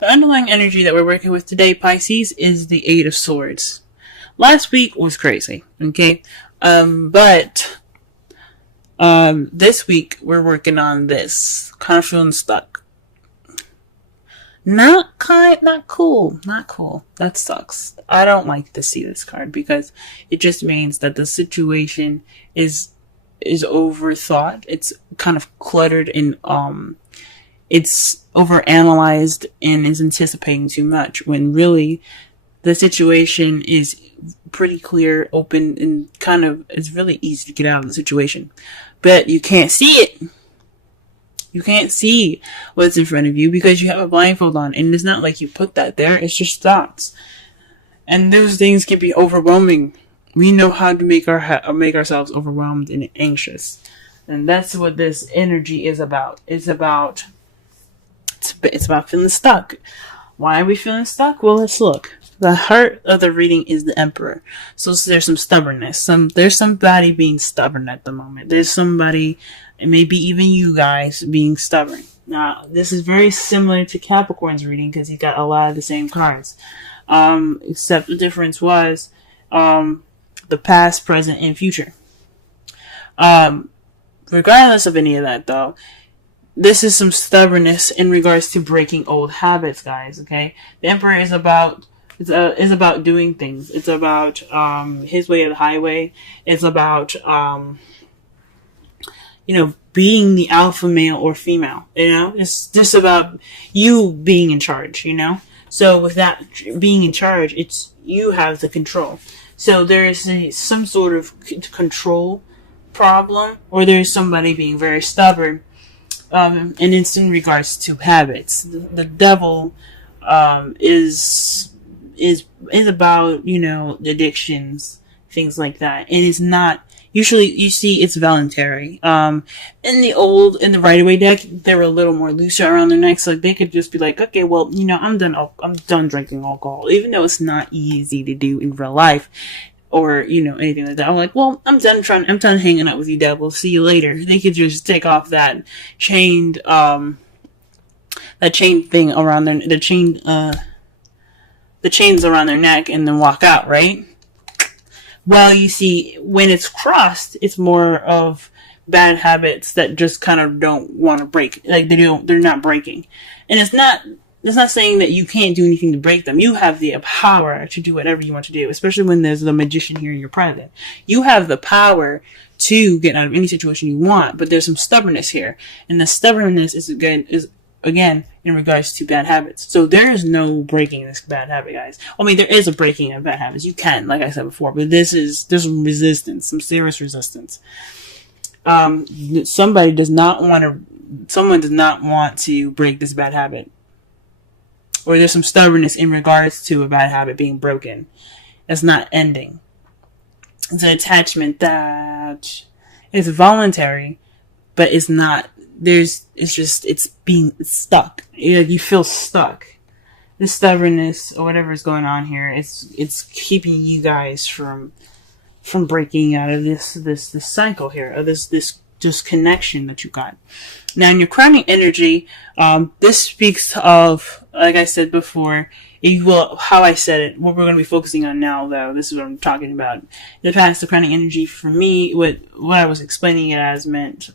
The underlying energy that we're working with today, Pisces, is the Eight of Swords. Last week was crazy, okay? But this week we're working on this. Kind of feeling stuck. Not cool. That sucks. I don't like to see this card because it just means that the situation is overthought. It's kind of cluttered and it's overanalyzed and is anticipating too much when really the situation is pretty clear, open, and kind of it's really easy to get out of the situation. But you can't see it. You can't see what's in front of you because you have a blindfold on. And it's not like you put that there. It's just thoughts. And those things can be overwhelming. We know how to make ourselves overwhelmed and anxious. And that's what this energy is about. It's about feeling stuck. Why are we feeling stuck? Well, let's look. The heart of the reading is the Emperor. So there's some stubbornness. There's somebody being stubborn at the moment. There's somebody, and maybe even you guys, being stubborn. Now, this is very similar to Capricorn's reading because he got a lot of the same cards. Except the difference was the past, present, and future. Regardless of any of that, though, this is some stubbornness in regards to breaking old habits, guys. Okay, the Emperor is about doing things. It's about his way or the highway. It's about being the alpha male or female. It's just about you being in charge. So with that being in charge, it's you have the control. So there's some sort of control problem, or there's somebody being very stubborn. And it's in regards to habits. The devil is about addictions, things like that, and it's not usually. You see, it's voluntary. In the Rider-Waite deck, they were a little more looser around their necks, so they could just be like, okay, well, I'm done drinking alcohol, even though it's not easy to do in real life. Or, anything like that. I'm like, well, I'm done hanging out with you, devil. See you later. They could just take off that chain thing around the chains around their neck and then walk out, right? Well, you see, when it's crossed, it's more of bad habits that just kind of don't want to break. Like, they're not breaking. And it's not saying that you can't do anything to break them. You have the power to do whatever you want to do, especially when there's the magician here in your private. You have the power to get out of any situation you want, but there's some stubbornness here. And the stubbornness is again in regards to bad habits. So there is no breaking this bad habit, guys. I mean, there is a breaking of bad habits. You can, like I said before, but there's some resistance, some serious resistance. Someone does not want to break this bad habit. Or there's some stubbornness in regards to a bad habit being broken. It's not ending. It's an attachment that is voluntary, but it's not. It's being stuck. You feel stuck. This stubbornness or whatever is going on here, it's keeping you guys from breaking out of this cycle here, of this connection that you got. Now, in your crowning energy, this speaks of, like I said before, how I said it, what we're going to be focusing on now, though, this is what I'm talking about. In the past, the crowning energy, for me, what I was explaining it as meant,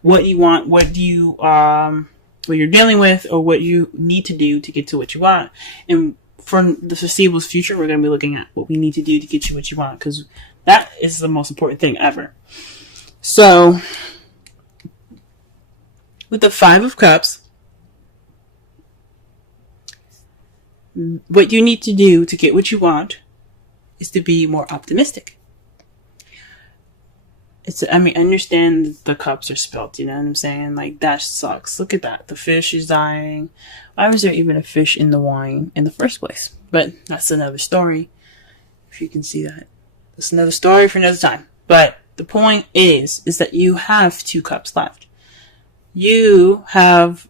what you want, what you're dealing with, or what you need to do to get to what you want. And for the foreseeable future, we're going to be looking at what we need to do to get you what you want, because that is the most important thing ever. So, with the Five of Cups, what you need to do to get what you want is to be more optimistic. I understand the cups are spilled, you know what I'm saying? Like, that sucks. Look at that. The fish is dying. Why was there even a fish in the wine in the first place? But that's another story, if you can see that. That's another story for another time. But the point is that you have 2 cups left. You have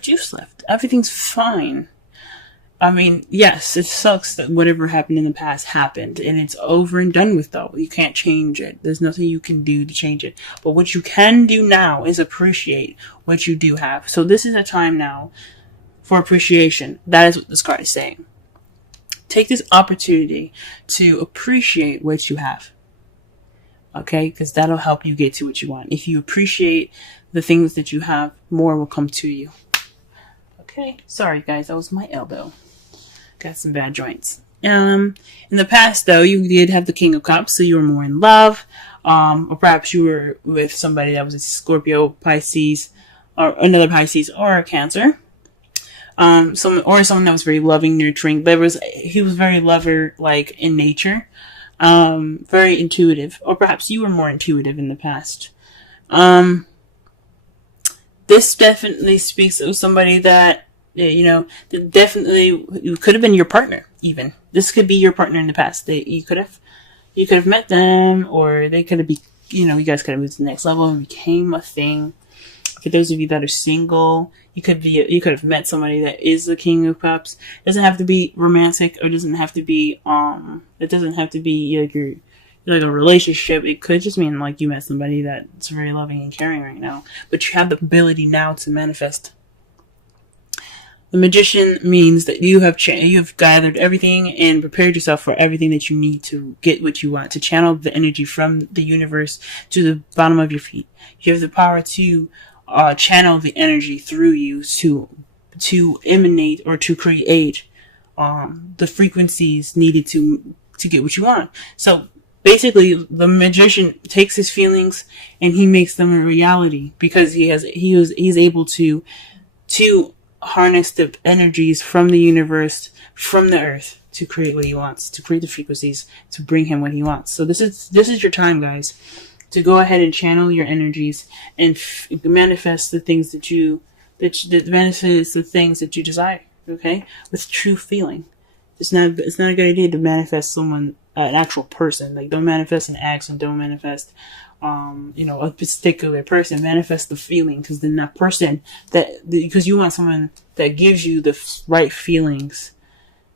juice left. Everything's fine. I mean, yes, it sucks that whatever happened in the past happened, and it's over and done with, though. You can't change it. There's nothing you can do to change it. But what you can do now is appreciate what you do have. So this is a time now for appreciation. That is what this card is saying. Take this opportunity to appreciate what you have. Okay? Because that'll help you get to what you want. If you appreciate the things that you have, more will come to you. Okay? Sorry, guys. That was my elbow. Got some bad joints. In the past, though, you did have the King of Cups, so you were more in love. Or perhaps you were with somebody that was a Scorpio, Pisces, or another Pisces, or a Cancer. Someone that was very loving, nurturing. He was very lover-like in nature. Very intuitive. Or perhaps you were more intuitive in the past. This definitely speaks of somebody that, that definitely could have been your partner, even. This could be your partner in the past. You could have met them, or they could have you guys could have moved to the next level and became a thing. For those of you that are single, you could have met somebody that is the King of Cups. It doesn't have to be romantic, or doesn't have to be it doesn't have to be like a relationship. It could just mean like you met somebody that's very loving and caring right now, but you have the ability now to manifest. The Magician means that you have gathered everything and prepared yourself for everything that you need to get what you want, to channel the energy from the universe to the bottom of your feet. You have the power to channel the energy through you to emanate or to create the frequencies needed to get what you want. So basically, the Magician takes his feelings and he makes them a reality, because he's able to harness the energies from the universe, from the earth, to create what he wants, to create the frequencies, to bring him what he wants. So this is your time, guys, to go ahead and channel your energies and manifest the things that manifest the things that you desire. Okay, with true feeling. It's not a good idea to manifest someone, an actual person. Like, don't manifest an action, don't manifest a particular person. Manifest the feeling, because then that person because you want someone that gives you the right feelings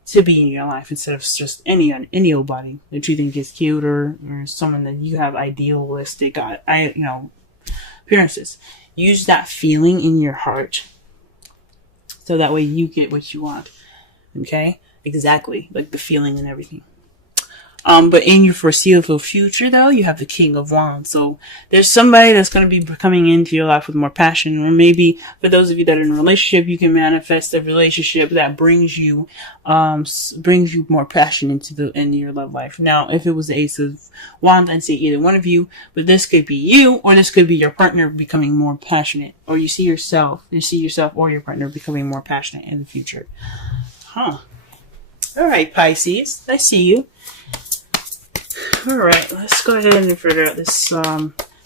to be in your life, instead of just any old body that you think is cute, or someone that you have idealistic appearances. Use that feeling in your heart, so that way you get what you want. Okay? Exactly. Like the feeling and everything. But in your foreseeable future, though, you have the King of Wands. So there's somebody that's going to be coming into your life with more passion. Or maybe for those of you that are in a relationship, you can manifest a relationship that brings you more passion into your love life. Now, if it was the Ace of Wands, I'd say either one of you, but this could be you, or this could be your partner becoming more passionate, or you see yourself or your partner becoming more passionate in the future. All right, Pisces, I see you. Alright, let's go ahead and figure out this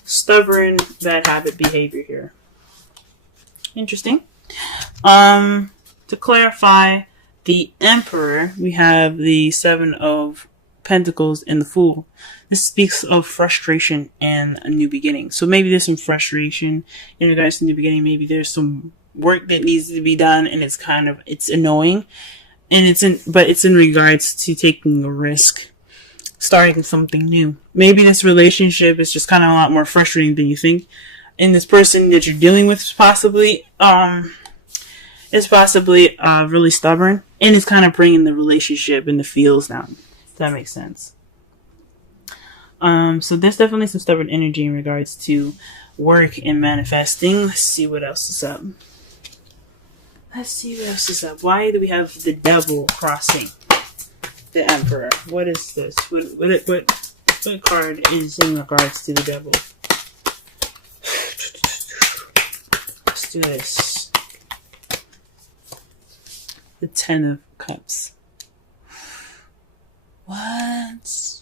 stubborn bad habit behavior here. Interesting. To clarify, the Emperor, we have the Seven of Pentacles and the Fool. This speaks of frustration and a new beginning. So maybe there's some frustration in regards to new beginning. Maybe there's some work that needs to be done, and it's annoying. And it's in regards to taking a risk, starting something new. Maybe this relationship is just kind of a lot more frustrating than you think, and this person that you're dealing with is possibly really stubborn, and it's kind of bringing the relationship and the feels down. If that makes sense. So there's definitely some stubborn energy in regards to work and manifesting. Let's see what else is up. Why do we have the Devil crossing the Emperor? What is this? What card is in regards to the Devil? Let's do this. The Ten of Cups. What?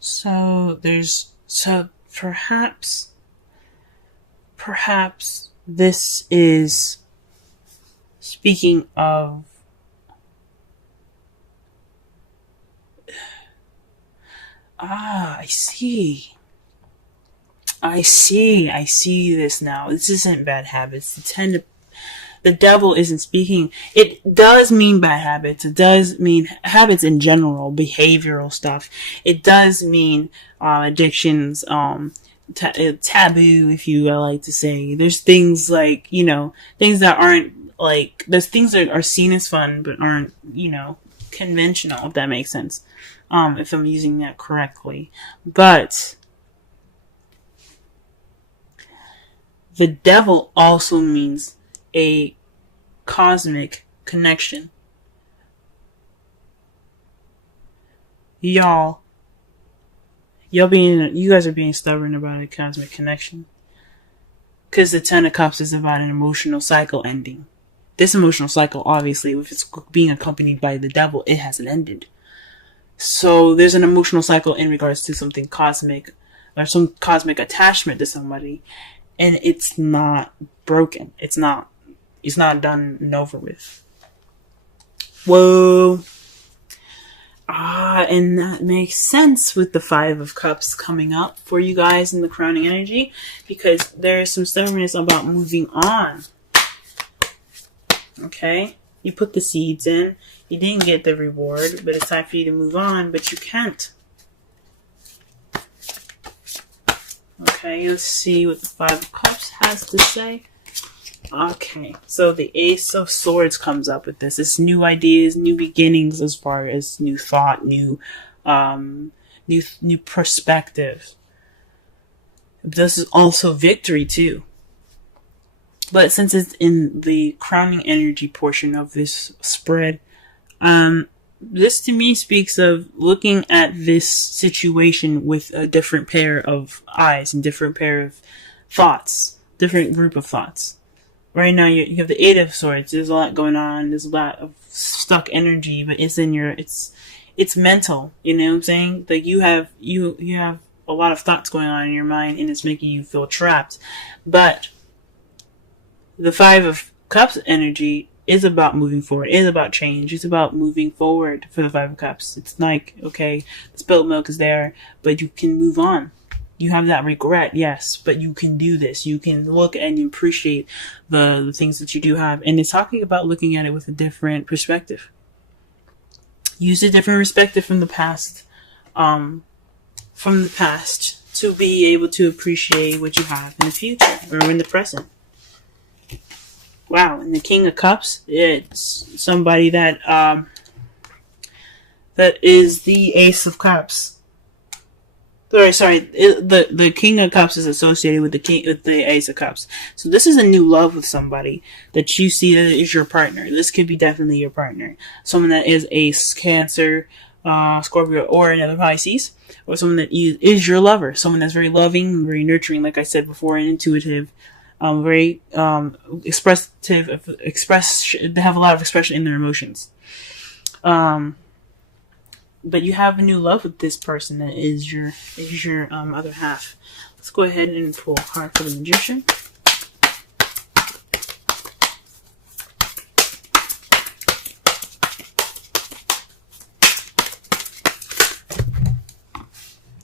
So perhaps this is speaking of I see this now. This isn't bad habits. The Devil isn't speaking. It does mean bad habits. It does mean habits in general, behavioral stuff. It does mean addictions, taboo, if you like to say. There's things like, you know, things that aren't like, there's things that are seen as fun but aren't, you know, conventional, if that makes sense. If I'm using that correctly. But the devil also means a cosmic connection. You guys are being stubborn about a cosmic connection. Because the Ten of Cups is about an emotional cycle ending. This emotional cycle, obviously, if it's being accompanied by the devil, it hasn't ended. So there's an emotional cycle in regards to something cosmic, or some cosmic attachment to somebody, and it's not broken. It's not done and over with. Whoa. And that makes sense with the Five of Cups coming up for you guys in the crowning energy, because there is some stubbornness about moving on. Okay? You put the seeds in, you didn't get the reward, but it's time for you to move on, but you can't. Okay, let's see what the Five of Cups has to say. Okay, so the Ace of Swords comes up with this. It's new ideas, new beginnings as far as new thought, new perspective. This is also victory too. But since it's in the crowning energy portion of this spread, this to me speaks of looking at this situation with a different pair of eyes and different pair of thoughts, different group of thoughts. Right now you have the Eight of Swords. There's a lot going on. There's a lot of stuck energy, but it's in your, it's mental. You know what I'm saying? Like you have a lot of thoughts going on in your mind, and it's making you feel trapped. But the Five of Cups energy is about moving forward. It is about change. It's about moving forward for the Five of Cups. It's like, okay, the spilled milk is there, but you can move on. You have that regret, yes, but you can do this. You can look and appreciate the things that you do have. And it's talking about looking at it with a different perspective. Use a different perspective from the past, to be able to appreciate what you have in the future or in the present. Wow, and the King of Cups, it's somebody that is the Ace of Cups. The King of Cups is associated with the Ace of Cups. So this is a new love with somebody that you see that is your partner. This could be definitely your partner. Someone that is Ace, Cancer, Scorpio, or another Pisces, or someone that is your lover. Someone that's very loving, very nurturing, like I said before, and intuitive. Very expressive. They have a lot of expression in their emotions. But you have a new love with this person that is your other half. Let's go ahead and pull a card for the Magician.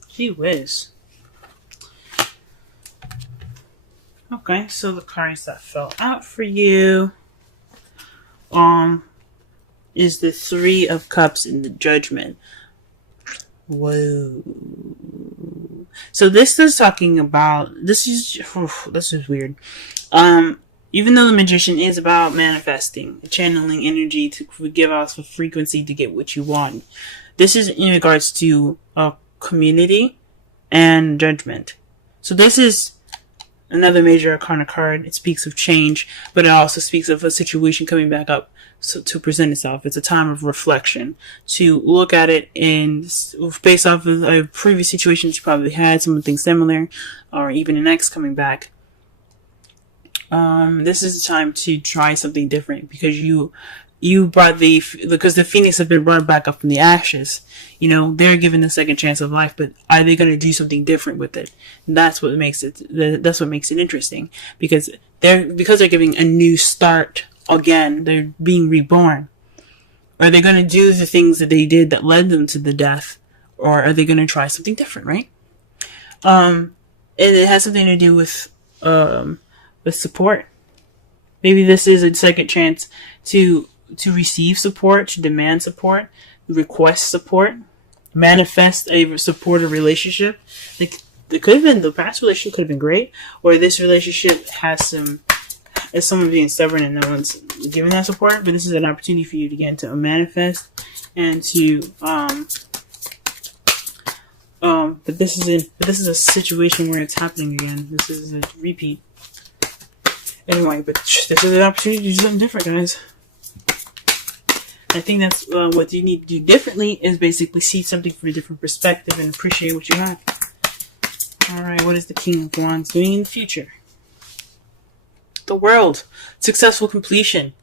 Gee whiz. Okay, so the cards that fell out for you is the Three of Cups in the Judgment. Whoa. So this is talking about, this is weird. Even though the Magician is about manifesting, channeling energy to give off a frequency to get what you want, this is in regards to a community and judgment. So this is another major arcana card. It speaks of change, but it also speaks of a situation coming back up to present itself. It's a time of reflection, to look at it and based off of a previous situation that you probably had, something similar, or even an ex coming back. This is the time to try something different, because you brought because the Phoenix have been brought back up from the ashes. You know, they're given a second chance of life, but are they going to do something different with it? And that's what makes it interesting, because they're giving a new start again. They're being reborn. Are they going to do the things that they did that led them to the death, or are they going to try something different, right? And it has something to do with support. Maybe this is a second chance to receive support, to demand support, request support, manifest a supportive relationship. Like it could have been, the past relationship could have been great, or this relationship has some, is someone being stubborn and no one's giving that support, but this is an opportunity for you to get into a manifest and to, but this is a situation where it's happening again. This is a repeat. Anyway, but this is an opportunity to do something different, guys. I think that's what you need to do differently, is basically see something from a different perspective and appreciate what you have. Alright, what is the King of Wands doing in the future? The World. Successful completion.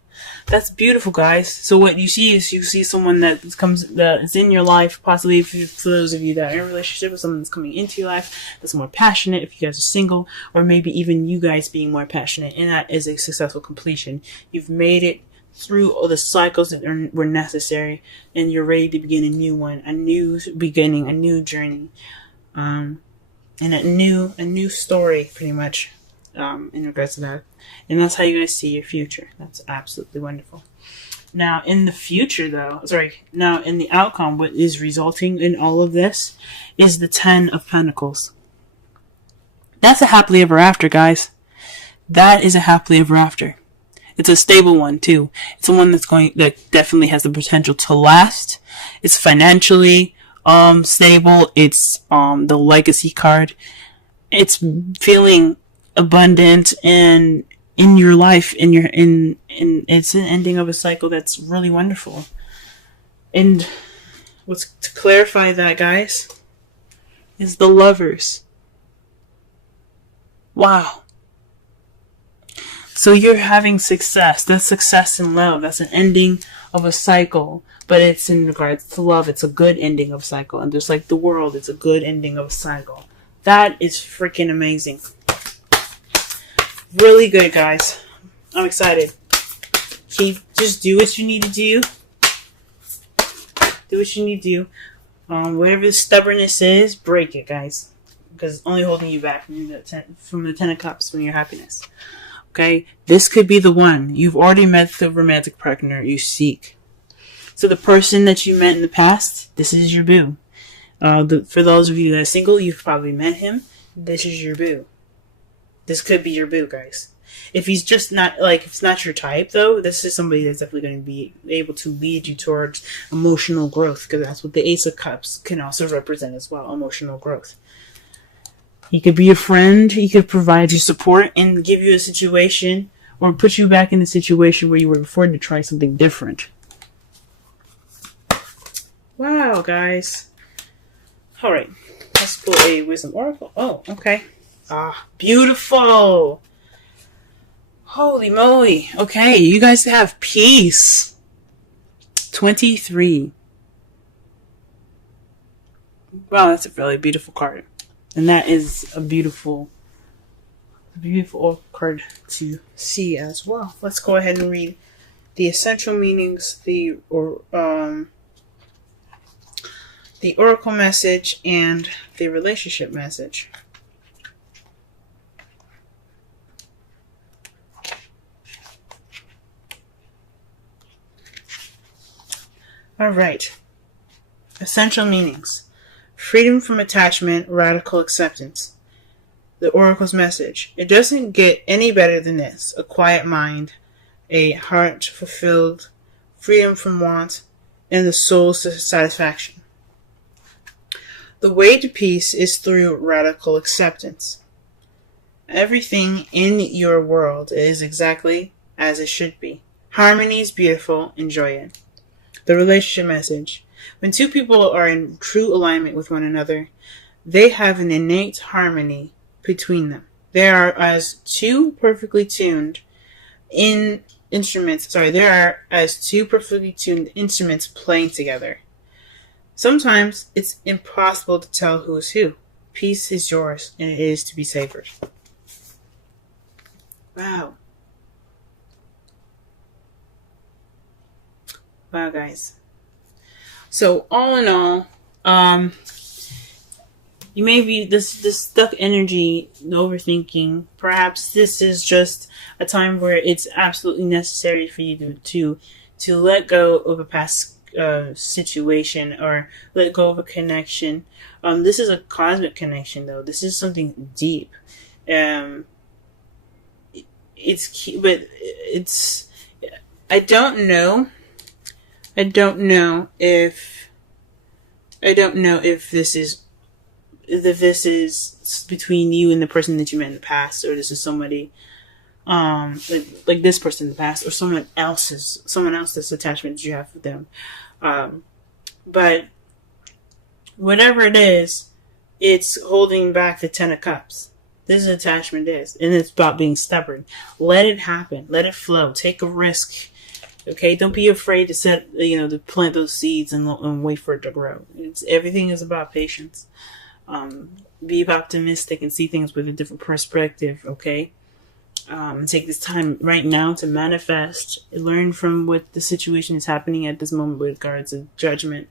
That's beautiful, guys. So what you see is, you see someone that is in your life, possibly for those of you that are in a relationship with someone that's coming into your life, that's more passionate, if you guys are single, or maybe even you guys being more passionate, and that is a successful completion. You've made it through all the cycles that were necessary, and you're ready to begin a new one, a new beginning, a new journey, and a new story, pretty much, in regards to that. And that's how you guys see your future. That's absolutely wonderful. Now, in the future, though, now in the outcome, what is resulting in all of this is the 10 of Pentacles. That's a happily ever after, guys. That is a happily ever after. It's a stable one, too. It's one that definitely has the potential to last. It's financially stable. It's the legacy card. It's feeling abundant and in your life, it's an ending of a cycle that's really wonderful. And what's to clarify that, guys, is the Lovers. Wow. So you're having success. That's success in love. That's an ending of a cycle. But it's in regards to love. It's a good ending of a cycle. And just like the world, it's a good ending of a cycle. That is freaking amazing. Really good, guys. I'm excited. Just do what you need to do. Do what you need to do. Whatever the stubbornness is, break it, guys. Because it's only holding you back from the 10 of Cups, from your happiness. Okay? This could be the one. You've already met the romantic partner you seek. So the person that you met in the past, this is your boo. For those of you that are single, you've probably met him. This is your boo. This could be your boo, guys. If he's just not, if it's not your type, though, this is somebody that's definitely going to be able to lead you towards emotional growth, because that's what the Ace of Cups can also represent as well, emotional growth. He could be a friend. He could provide you support and give you a situation, or put you back in the situation where you were before to try something different. Wow, guys. All right. Let's pull a Wisdom Oracle. Oh, okay. Ah, beautiful. Holy moly. Okay, you guys have peace. 23. Wow, that's a really beautiful card. And that is a beautiful card to see as well. Let's go ahead and read the essential meanings, the oracle message, and the relationship message. Alright. Essential meanings. Freedom from attachment, radical acceptance. The Oracle's message. It doesn't get any better than this. A quiet mind, a heart fulfilled, freedom from want, and the soul's satisfaction. The way to peace is through radical acceptance. Everything in your world is exactly as it should be. Harmony is beautiful. Enjoy it. The relationship message. When two people are in true alignment with one another, they have an innate harmony between them. They are as two perfectly tuned instruments playing together. Sometimes it's impossible to tell who is who. Peace is yours, and it is to be savored. Wow. Wow, guys. So, all in all, you may be this stuck energy, overthinking. Perhaps this is just a time where it's absolutely necessary for you to let go of a past situation, or let go of a connection. This is a cosmic connection, though. This is something deep. It's I don't know if this is between you and the person that you met in the past, or this is somebody like this person in the past, or someone else's attachment that you have with them. But whatever it is, it's holding back the 10 of Cups. This is attachment is, and it's about being stubborn. Let it happen. Let it flow. Take a risk. Okay, don't be afraid to to plant those seeds and wait for it to grow. Everything is about patience. Be optimistic and see things with a different perspective. Okay, take this time right now to manifest. Learn from what the situation is happening at this moment with regards to judgment.